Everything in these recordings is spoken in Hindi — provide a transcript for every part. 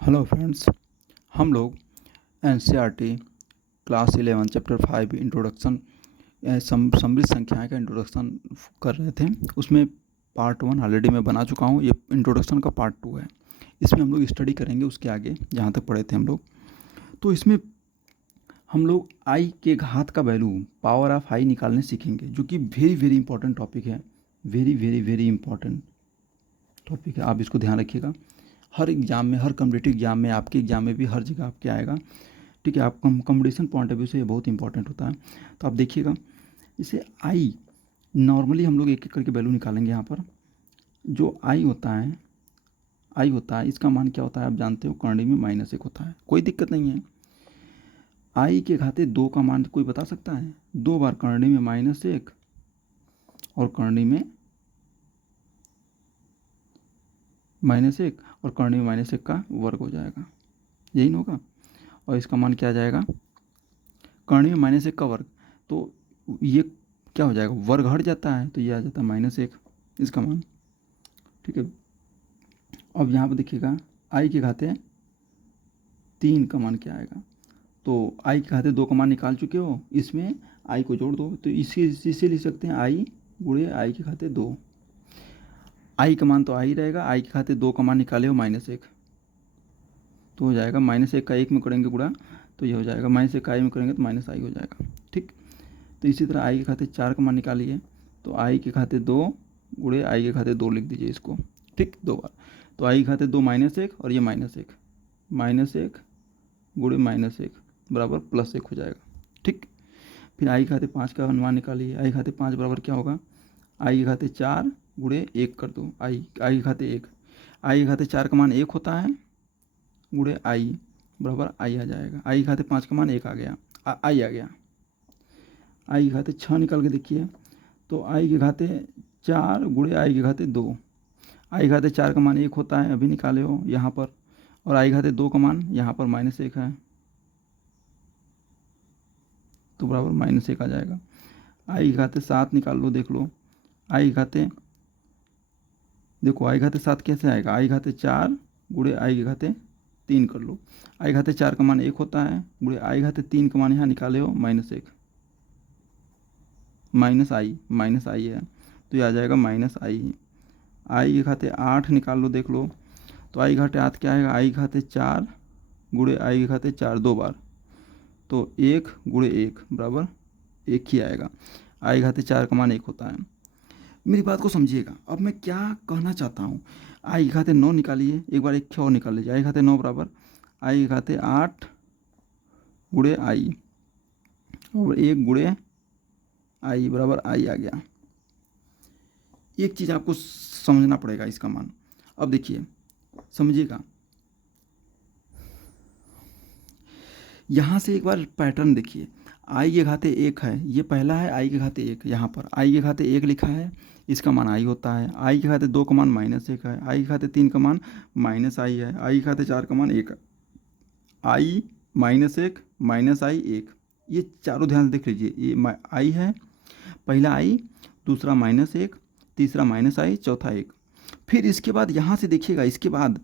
हेलो फ्रेंड्स, हम लोग एनसीईआरटी क्लास 11 चैप्टर 5 इंट्रोडक्शन सम्मिलित संख्याएं का इंट्रोडक्शन कर रहे थे। उसमें पार्ट 1 ऑलरेडी मैं बना चुका हूँ। ये इंट्रोडक्शन का पार्ट 2 है। इसमें हम लोग स्टडी करेंगे उसके आगे जहाँ तक पढ़े थे हम लोग। तो इसमें हम लोग आई के घात का वैल्यू पावर ऑफ आई निकालने सीखेंगे, जो कि वेरी वेरी इंपॉर्टेंट टॉपिक है। Very very very important topic है, आप इसको ध्यान रखिएगा। हर एग्ज़ाम में, हर कॉम्पिटिटिव एग्जाम में, आपके एग्ज़ाम में भी हर जगह आपके आएगा। ठीक है, आप कंपटीशन पॉइंट ऑफ व्यू से ये बहुत इंपॉर्टेंट होता है। तो आप देखिएगा, इसे आई नॉर्मली हम लोग एक एक करके वैल्यू निकालेंगे। यहाँ पर जो आई होता है, इसका मान क्या होता है आप जानते हो, करंडी में -1 होता है। कोई दिक्कत नहीं है। आई के घाते 2 का मान कोई बता सकता है? 2 बार करंडी में -1 और करंडी में -1 और करंडी में -1 का वर्ग हो जाएगा, यही ना होगा। और इसका मान क्या आ जाएगा, करंडी में -1 का वर्ग। तो ये क्या हो जाएगा, वर्ग हट जाता है तो ये आ जाता है -1 इसका मान। ठीक है, अब यहाँ पर देखिएगा आई के घाते 3 का मान क्या आएगा। तो आई के घाते 2 का मान निकाल चुके हो, इसमें आई को जोड़ दो तो इसे लिख सकते हैं आई गुणे आई के घाते 2। आई का मान तो आई रहेगा, आई के घाते 2 का मान निकाले हो -1, तो हो जाएगा -1 का 1 में करेंगे गुणा तो ये हो जाएगा, -1 का आई में करेंगे तो -i हो जाएगा। ठीक, तो इसी तरह आई के खाते 4 का मान निकालिए, तो आई के खाते 2 गुणे आई के खाते 2 लिख दीजिए इसको। ठीक, 2 बार। तो आई के खाते 2 -1 और ये -1 गुणे -1 बराबर +1 हो जाएगा। ठीक, फिर आई के खाते 5 का मान निकालिए। आई के खाते 5 बराबर क्या होगा, आई के खाते 4 गुणे 1 कर दो, आई के खाते 1। आई के खाते 4 का मान 1 होता है, गुणे आई बराबर आई आ जाएगा। आई के खाते 5 का मान 1 आ गया, आई आ गया। आई के खाते 6 निकाल के देखिए, तो आई के खाते 4 गुणे आई के खाते 2। आई के खाते 4 का मान 1 होता है, अभी निकाले हो यहाँ पर, और आई के खाते 2 का मान यहाँ पर -1 है, तो बराबर -1 आ जाएगा। आई के खाते 7 निकाल लो, देख लो। आई के खाते देखो, आई के खाते 7 कैसे आएगा, आई के खाते 4 गुणे आई के खाते 3 कर लो। आई के खाते 4 का मान 1 होता है, गुणे आई के खाते 3 का मान यहाँ निकाले हो -1, -i है, तो ये आ जाएगा -i। आई के खाते 8 निकाल लो, देख लो। तो आई के खाते 8 क्या आएगा, आई के खाते 4 गुणे आई के खाते 4 2 बार, तो 1 गुणे 1 बराबर 1 ही आएगा। आई के खाते 4 का मान 1 होता है। मेरी बात को समझिएगा, अब मैं क्या कहना चाहता हूँ। आई के खाते 9 निकालिए, एक बार एक और निकाल लीजिए। आई के खाते 9 बराबर आई के खाते 8 गुणे आई और 1 गुणे आई बराबर आई आ गया। एक चीज़ आपको समझना पड़ेगा इसका मान। अब देखिए, समझिएगा, यहाँ से एक बार पैटर्न देखिए। आई के घाते 1 है, ये पहला है आई के घाते 1। यहाँ पर आई के घाते 1 लिखा है, इसका मान आई होता है। आई के घाते 2 का मान -1 है, आई के घाते 3 का मान -i है, आई के घाते 4 का मान 1 है। आई -1 -i 1, ये चारों ध्यान से देख लीजिए। ये आई है, पहला आई, दूसरा -1, तीसरा -i, चौथा 1। फिर इसके बाद यहाँ से देखिएगा, इसके बाद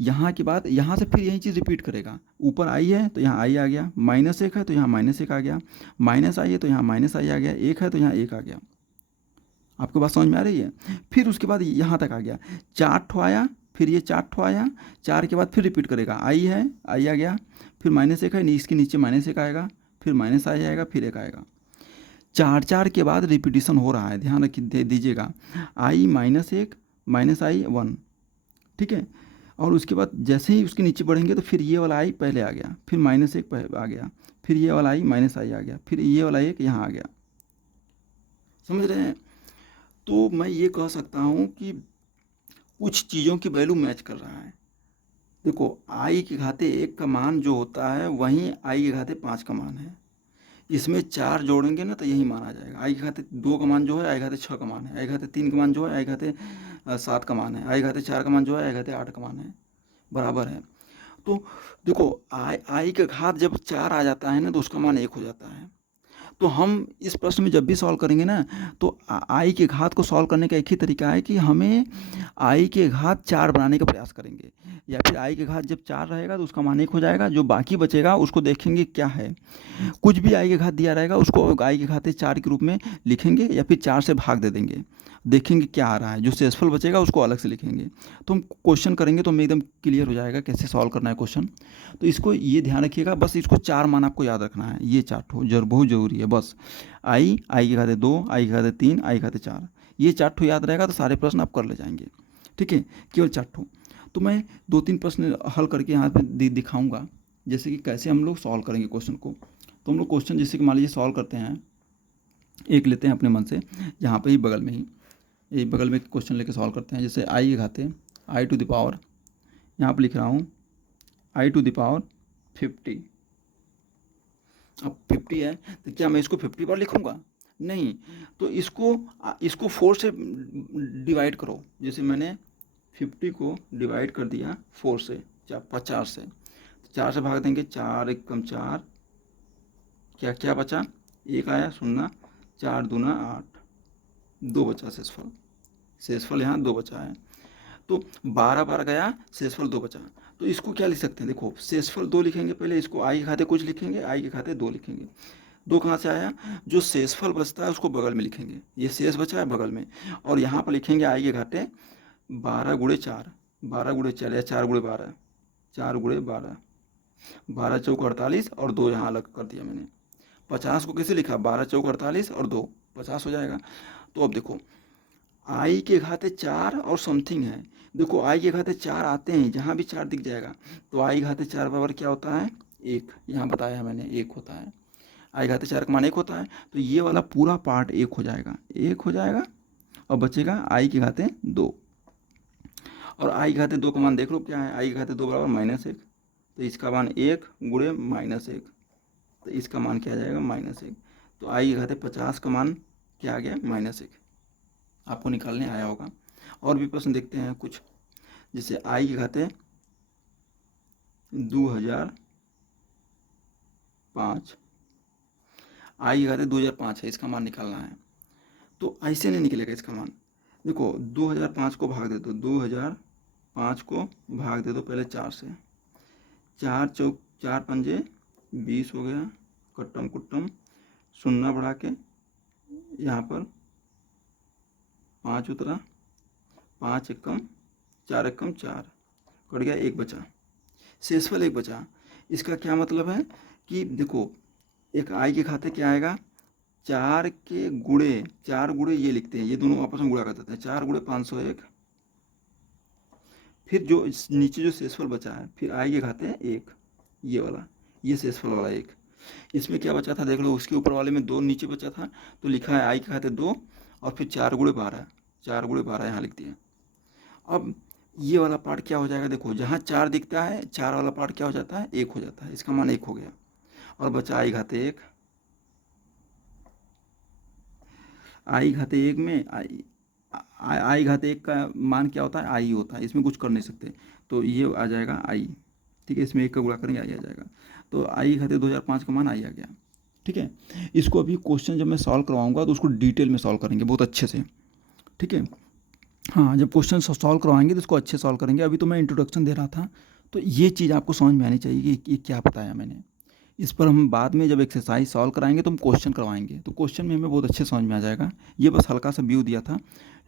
यहाँ के बाद यहाँ से फिर यही चीज़ रिपीट करेगा। ऊपर आई है तो यहाँ आई आ गया, -1 है तो यहाँ -1 आ गया, -i है तो यहाँ -i आ गया, 1 है तो यहाँ 1 आ गया। आपको बात समझ में आ रही है? फिर उसके बाद यहाँ तक आ गया, 4 ठो आया, फिर ये 4 ठो आया, 4 के बाद फिर रिपीट करेगा। आई है, आई आ गया, फिर -1 है, इसके नीचे -1 आएगा, फिर -i आएगा, फिर 1 आएगा। 4 के बाद रिपीटिशन हो रहा है, ध्यान रखिए, दीजिएगा। आई -1 -i 1, ठीक है। और उसके बाद जैसे ही उसके नीचे बढ़ेंगे तो फिर ये वाला आई पहले आ गया, फिर -1 आ गया, फिर ये वाला आई -i आ गया, फिर ये वाला 1 यहाँ आ गया। समझ रहे हैं? तो मैं ये कह सकता हूँ कि कुछ चीज़ों की वैल्यू मैच कर रहा है। देखो, आई के घाते 1 का मान जो होता है वहीं आई के घाते 5 का मान है। इसमें 4 जोड़ेंगे ना तो यही मान आ जाएगा। आई के घाते 2 का मान जो है आई के घाते 6 का मान है, आई के घाते 3 का मान जो है आई के घाते 7 का मान है, आई के घाते 4 का मान जो है आई के घाते 8 का मान है, बराबर है। तो देखो, आई का घात जब 4 आ जाता है ना तो उसका मान 1 हो जाता है। तो हम इस प्रश्न में जब भी सॉल्व करेंगे ना, तो आई के घात को सॉल्व करने का एक ही तरीका है कि हमें आई के घात 4 बनाने का प्रयास करेंगे, या फिर आई के घात जब 4 रहेगा तो उसका मान 1 हो जाएगा, जो बाकी बचेगा उसको देखेंगे क्या है। कुछ भी आई के घात दिया रहेगा उसको आई के घात 4 के रूप में लिखेंगे, या फिर 4 से भाग दे देंगे, देखेंगे क्या आ रहा है, जो शेषफल बचेगा उसको अलग से लिखेंगे। तो हम क्वेश्चन करेंगे तो हमें एकदम क्लियर हो जाएगा कैसे सॉल्व करना है क्वेश्चन। तो इसको ये ध्यान रखिएगा, बस इसको 4 मान आपको याद रखना है, ये 4 ठो बहुत ज़रूरी है। बस आई के घाते 2, आई के घाते 3, आई के घाते 4, ये 4 ठो याद रहेगा तो सारे प्रश्न आप कर ले जाएंगे। ठीक है, केवल 4 ठो। तो मैं 2-3 प्रश्न हल करके यहाँ पे दिखाऊंगा, जैसे कि कैसे हम लोग सॉल्व करेंगे क्वेश्चन को। तो हम लोग क्वेश्चन जैसे कि मान लीजिए सॉल्व करते हैं, एक लेते हैं अपने मन से, यहाँ पे ही बगल में ही, यही बगल में क्वेश्चन लेके सॉल्व करते हैं। जैसे आई के घाते आई टू द पावर, यहाँ पर लिख रहा हूँ आई टू द पावर 50। अब 50 है तो क्या मैं इसको 50 बार लिखूँगा? नहीं, तो इसको 4 से डिवाइड करो। जैसे मैंने 50 को डिवाइड कर दिया 4 से, 50 से, 4 से भाग देंगे, 4 एकम 4, क्या क्या बचा, 1 आया, 0, 4 दूना 8, 2 बचा शेषफल यहाँ 2 बचा है। तो 12 बार गया, शेषफल 2 बचा। तो इसको क्या लिख सकते हैं, देखो शेषफल 2 लिखेंगे पहले, इसको आई के खाते कुछ लिखेंगे, आई के खाते 2 लिखेंगे। 2 कहाँ से आया, जो शेषफल बचता है उसको बगल में लिखेंगे, ये शेष बचा है बगल में, और यहाँ पर लिखेंगे आई के घाटे 12 गुणे 4, 12 गुणे 4 या 4 गुणे 12, 4 गुणे 12, 12 चौक 48 और 2 यहाँ अलग कर दिया मैंने। 50 को कैसे लिखा, 12 चौक 48 और 2 50 हो जाएगा। तो अब देखो आई के घाते 4 और समथिंग है, देखो आई के घाते 4 आते हैं, जहाँ भी 4 दिख जाएगा तो आई घाते 4 बराबर क्या होता है, 1, यहाँ बताया है मैंने 1 होता है। आई घाते 4 का मान 1 होता है, तो ये वाला पूरा पार्ट 1 हो जाएगा, 1 हो जाएगा, और बचेगा आई के घाते 2। और आई के घाते 2 का मान देख लो क्या है, आई के घाते 2 बराबर -1, तो इसका मान 1 गुणे -1, तो इसका मान क्या आ जाएगा, -1। तो आई के घाते 50 का मान क्या आ गया, -1, आपको निकालने आया होगा। और भी प्रश्न देखते हैं कुछ, जैसे आई के घाते 2005, आई के घाते 2005 है, इसका मान निकालना है। तो ऐसे नहीं निकलेगा इसका मान, देखो 2005 को भाग दे दो, 2005 को भाग दे दो पहले 4 से, 4 चौक 4 पंजे 20 हो गया, कट्टम कुट्टम 0 बढ़ा के यहाँ पर 5 उतरा, 5 एकम 4 एकम 4, कट गया, 1 बचा, शेषफल 1 बचा। इसका क्या मतलब है कि देखो एक आई के खाते क्या आएगा, 4 के गुणे, 4 गुणे ये लिखते हैं, ये दोनों आपस में गुणा कर देते हैं, 4 गुणे 501, फिर जो नीचे जो शेषफल बचा है, फिर आई के खाते 1, ये वाला, ये शेषफल वाला 1, इसमें क्या बचा था देख लो, उसके ऊपर वाले में 2 नीचे बचा था, तो लिखा है आई के खाते 2, और फिर 4 गुणे 12, 4 गुणे 12 यहाँ लिख दिया। अब ये वाला पार्ट क्या हो जाएगा, देखो जहाँ 4 दिखता है 4 वाला पार्ट क्या हो जाता है, 1 हो जाता है, इसका मान 1 हो गया, और बचा आई घाते 1। आई घाते 1 में आई घाते 1 का मान क्या होता है, आई होता है, इसमें कुछ कर नहीं सकते, तो ये आ जाएगा आई। ठीक है, इसमें 1 का गुणा करेंगे आई आ जाएगा, तो आई घाते 2005 का मान आई आ गया। ठीक है, इसको अभी क्वेश्चन जब मैं सॉल्व करवाऊंगा तो उसको डिटेल में सॉल्व करेंगे बहुत अच्छे से। ठीक है, हाँ जब क्वेश्चन सॉल्व करवाएंगे तो इसको अच्छे सॉल्व करेंगे। अभी तो मैं इंट्रोडक्शन दे रहा था, तो ये चीज़ आपको समझ में आनी चाहिए कि ये क्या बताया मैंने। इस पर हम बाद में जब एक्सरसाइज सॉल्व कराएंगे तो हम क्वेश्चन करवाएंगे, तो क्वेश्चन में हमें बहुत अच्छे समझ में आ जाएगा। ये बस हल्का सा व्यू दिया था,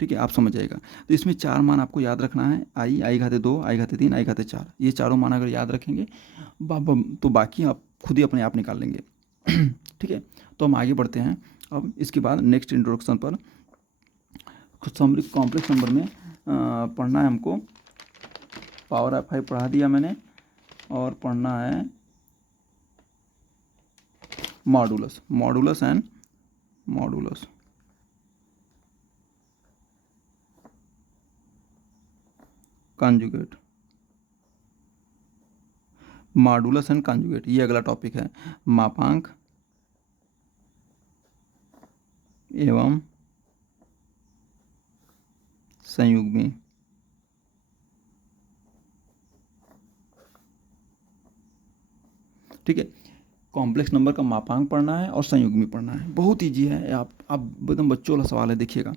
ठीक है, आप समझ जाएगा। तो इसमें 4 मान आपको याद रखना है, आई घाते 2, आई घाते 3, आई घाते 4, ये चारों मान अगर याद रखेंगे तो बाकी आप खुद ही अपने आप निकाल लेंगे। ठीक है, तो हम आगे बढ़ते हैं। अब इसके बाद नेक्स्ट इंट्रोडक्शन पर कॉम्प्लेक्स नंबर में पढ़ना है हमको। पावर ऑफ 5 पढ़ा दिया मैंने, और पढ़ना है modulus and conjugate. Modulus and conjugate ये अगला टॉपिक है, मापांक एवं संयुग्मी। ठीक है, कॉम्प्लेक्स नंबर का मापांक पढ़ना है और संयुग्मी पढ़ना है। बहुत ईजी है, आप एकदम बच्चों वाला सवाल है। देखिएगा,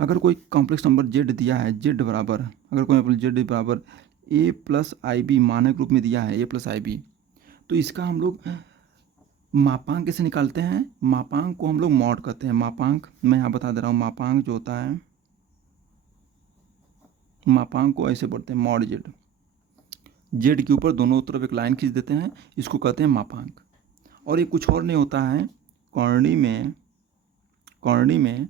अगर कोई कॉम्प्लेक्स नंबर जेड दिया है, जेड बराबर, अगर कोई जेड बराबर ए प्लस आई बी मानक रूप में दिया है, ए प्लस आई बी, तो इसका हम लोग मापांक कैसे निकालते हैं? मापांक को हम लोग मॉड करते हैं। मापांक मैं यहाँ बता दे रहा हूँ, मापांक जो होता है, मापांक को ऐसे पढ़ते हैं, मॉड जेड। जेड के ऊपर दोनों तरफ एक लाइन खींच देते हैं, इसको कहते हैं मापांक। और ये कुछ और नहीं होता है, कॉर्डी में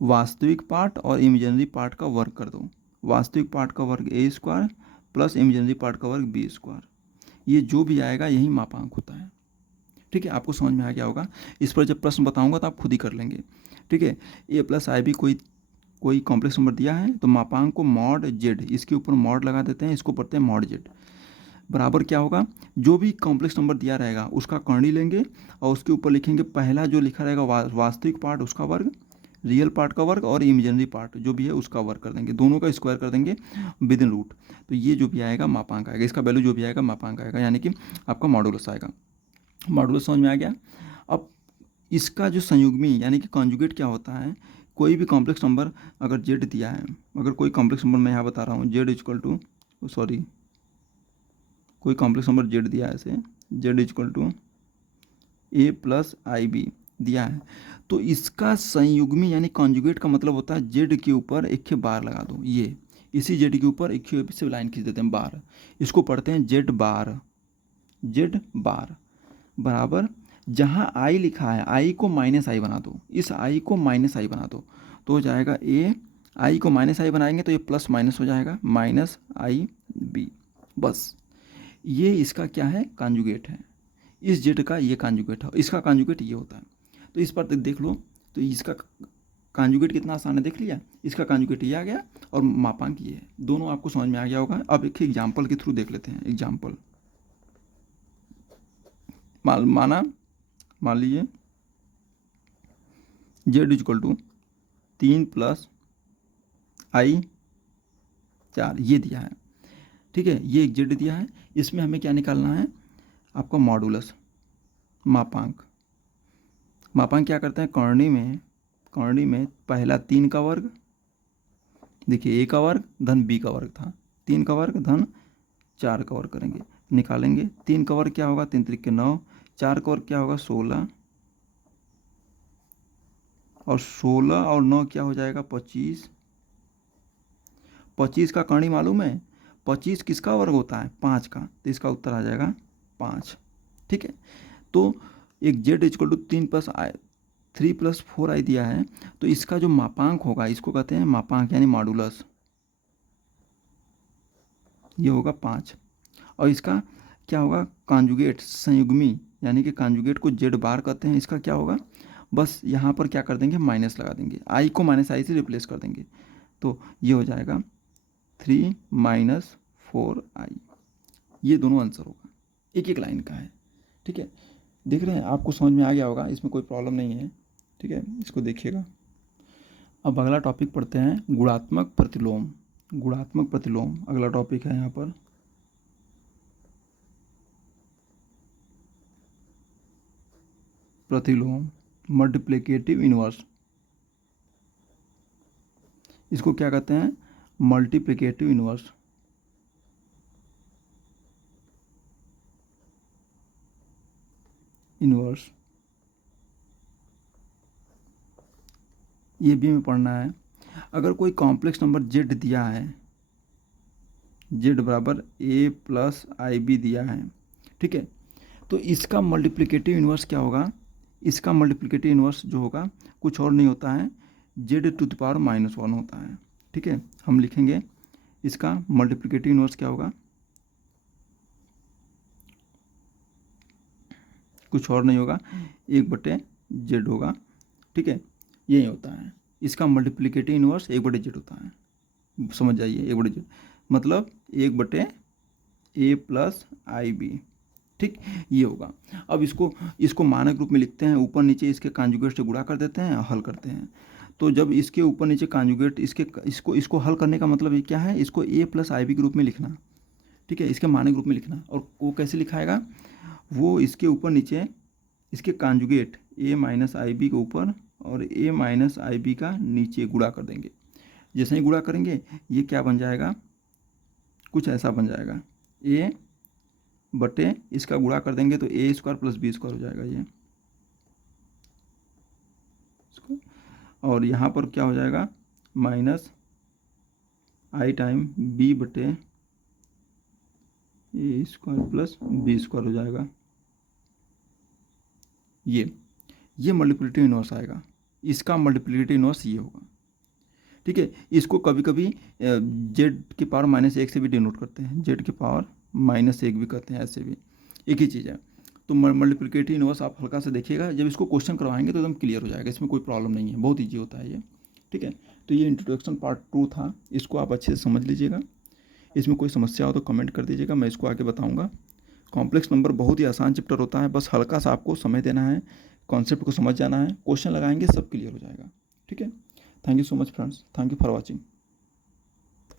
वास्तविक पार्ट और इमेजिनरी पार्ट का वर्ग कर दो। वास्तविक पार्ट का वर्ग ए स्क्वायर प्लस इमेजिनरी पार्ट का वर्ग बी स्क्वायर, ये जो भी आएगा यही मापांक होता है। ठीक है, आपको समझ में आ गया होगा। इस पर जब प्रश्न बताऊंगा तो आप खुद ही कर लेंगे। ठीक है, ए प्लस आई बी कोई कॉम्प्लेक्स नंबर दिया है, तो मापांक को मॉड जेड, इसके ऊपर मॉड लगा देते हैं, इसको पढ़ते हैं मॉड जेड। बराबर क्या होगा, जो भी कॉम्प्लेक्स नंबर दिया रहेगा उसका कर्णी लेंगे और उसके ऊपर लिखेंगे पहला जो लिखा रहेगा वास्तविक पार्ट उसका वर्ग, रियल पार्ट का वर्ग और इमेजिनरी पार्ट जो भी है उसका वर्ग कर देंगे, दोनों का स्क्वायर कर देंगे विद इन रूट। तो ये जो भी आएगा मापांक आएगा, इसका वैल्यू जो भी आएगा मापांक आएगा, यानी कि आपका मॉडुलस आएगा। मॉडुलस समझ में आ गया। अब इसका जो संयुग्मी यानी कि कॉन्जुगेट क्या होता है, कोई भी कॉम्प्लेक्स नंबर अगर जेड दिया है, अगर कोई कॉम्प्लेक्स नंबर मैं यहाँ बता रहा हूँ जेड इक्वल टू, सॉरी, कोई कॉम्प्लेक्स नंबर जेड दिया है, ऐसे z equal to a plus i b दिया है, तो इसका संयुग्मी यानी कॉन्जुगेट का मतलब होता है जेड के ऊपर एक बार लगा दो। ये इसी जेड के ऊपर एक से लाइन खींच देते हैं बार, इसको पढ़ते हैं जेड बार। जेड बार बराबर जहाँ आई लिखा है आई को माइनस आई बना दो, इस आई को माइनस आई बना दो, तो हो जाएगा ए, आई को माइनस आई बनाएंगे तो ये प्लस माइनस हो जाएगा, माइनस आई बी। बस ये इसका क्या है, कॉन्जुगेट है। इस जेड का ये कॉन्जुगेट है, इसका कॉन्जुगेट ये होता है। तो इस पर देख लो, तो इसका कॉन्जुगेट कितना आसान है, देख लिया। इसका कॉन्जुगेट ये आ गया और मापांक ये है, दोनों आपको समझ में आ गया होगा। अब एक एग्जाम्पल के थ्रू देख लेते हैं। एग्जाम्पल मान लीजिए जेड इक्वल टू 3 प्लस आई 4 ये दिया है। ठीक है, ये एक जेड दिया है, इसमें हमें क्या निकालना है, आपका मॉडुलस, मापांक। मापांक क्या करते हैं, कॉर्णी में पहला 3 का वर्ग, देखिए ए का वर्ग धन बी का वर्ग था, 3 का वर्ग धन 4 का वर्ग करेंगे, निकालेंगे। 3 का वर्ग क्या होगा, 3 त्रिक 9, 4 का वर्ग क्या होगा 16, और 16 और 9 क्या हो जाएगा 25। 25 का कर्ण मालूम है, 25 किसका वर्ग होता है, 5 का, तो इसका उत्तर आ जाएगा 5। ठीक है, तो एक जेड इक्वल टू 3 प्लस 4 आई दिया है, तो इसका जो मापांक होगा इसको कहते हैं मापांक यानी मॉडुलस, ये होगा 5। और इसका क्या होगा, कॉन्जुगेट, संयुग्मी, यानी कि कॉन्जुगेट को जेड बार कहते हैं, इसका क्या होगा, बस यहाँ पर क्या कर देंगे, माइनस लगा देंगे, आई को माइनस आई से रिप्लेस कर देंगे, तो ये हो जाएगा 3 माइनस 4i। ये दोनों आंसर होगा, एक एक लाइन का है। ठीक है, देख रहे हैं, आपको समझ में आ गया होगा, इसमें कोई प्रॉब्लम नहीं है। ठीक है, इसको देखिएगा। अब अगला टॉपिक पढ़ते हैं, गुणात्मक प्रतिलोम। गुणात्मक प्रतिलोम अगला टॉपिक है यहाँ पर। प्रतिलोम, मल्टीप्लिकेटिव इनवर्स, इसको क्या कहते हैं, मल्टीप्लिकेटिव इनवर्स। इनवर्स ये भी हमें पढ़ना है। अगर कोई कॉम्प्लेक्स नंबर जेड दिया है, जेड बराबर ए प्लस आई बी दिया है, ठीक है, तो इसका मल्टीप्लिकेटिव इनवर्स क्या होगा, इसका मल्टीप्लिकेटिव इनवर्स जो होगा कुछ और नहीं होता है, जेड टू द पावर -1 होता है। ठीक है, हम लिखेंगे इसका मल्टीप्लिकेटिव इनवर्स क्या होगा, कुछ और नहीं होगा, 1/z होगा। ठीक है, यही होता है, इसका मल्टीप्लिकेटिव इनवर्स 1/z होता है। समझ जाइए, 1/z मतलब 1/a प्लस आई बी। ठीक, ये होगा। अब इसको मानक रूप में लिखते हैं, ऊपर नीचे इसके कॉन्जुगेट से गुणा कर देते हैं और हल करते हैं। तो जब इसके ऊपर नीचे कॉन्जुगेट इसको हल करने का मतलब ये क्या है, इसको a प्लस आई बी के रूप में लिखना। ठीक है, इसके मानक रूप में लिखना। और वो कैसे लिखाएगा, वो इसके ऊपर नीचे इसके conjugate a minus i b के ऊपर और a माइनस आई बी का नीचे गुणा कर देंगे। जैसे ही गुणा करेंगे ये क्या बन जाएगा, कुछ ऐसा बन जाएगा, a बटे इसका गुणा कर देंगे तो a square plus b square हो जाएगा ये, और यहाँ पर क्या हो जाएगा, माइनस आई टाइम बी बटे ए स्क्वायर प्लस बी स्क्वायर हो जाएगा। ये मल्टीप्लिकेटिव इनवर्स आएगा, इसका मल्टीप्लिकेटिव इनवर्स ये होगा। ठीक है, इसको कभी कभी जेड की पावर -1 से भी डिनोट करते हैं, जेड की पावर -1 भी करते हैं, ऐसे भी एक ही चीज़ है। तो मल्टीप्लिकेटिव इनवर्स आप हल्का से देखिएगा, जब इसको क्वेश्चन करवाएंगे तो एकदम क्लियर हो जाएगा, इसमें कोई प्रॉब्लम नहीं है, बहुत ईजी होता है ये। ठीक है, तो ये इंट्रोडक्शन पार्ट 2 था, इसको आप अच्छे से समझ लीजिएगा। इसमें कोई समस्या हो तो कमेंट कर दीजिएगा, मैं इसको आगे बताऊँगा। कॉम्प्लेक्स नंबर बहुत ही आसान चैप्टर होता है, बस हल्का सा आपको समय देना है, कॉन्सेप्ट को समझ जाना है, क्वेश्चन लगाएंगे सब क्लियर हो जाएगा। ठीक है, thank you so much friends, thank you for watching.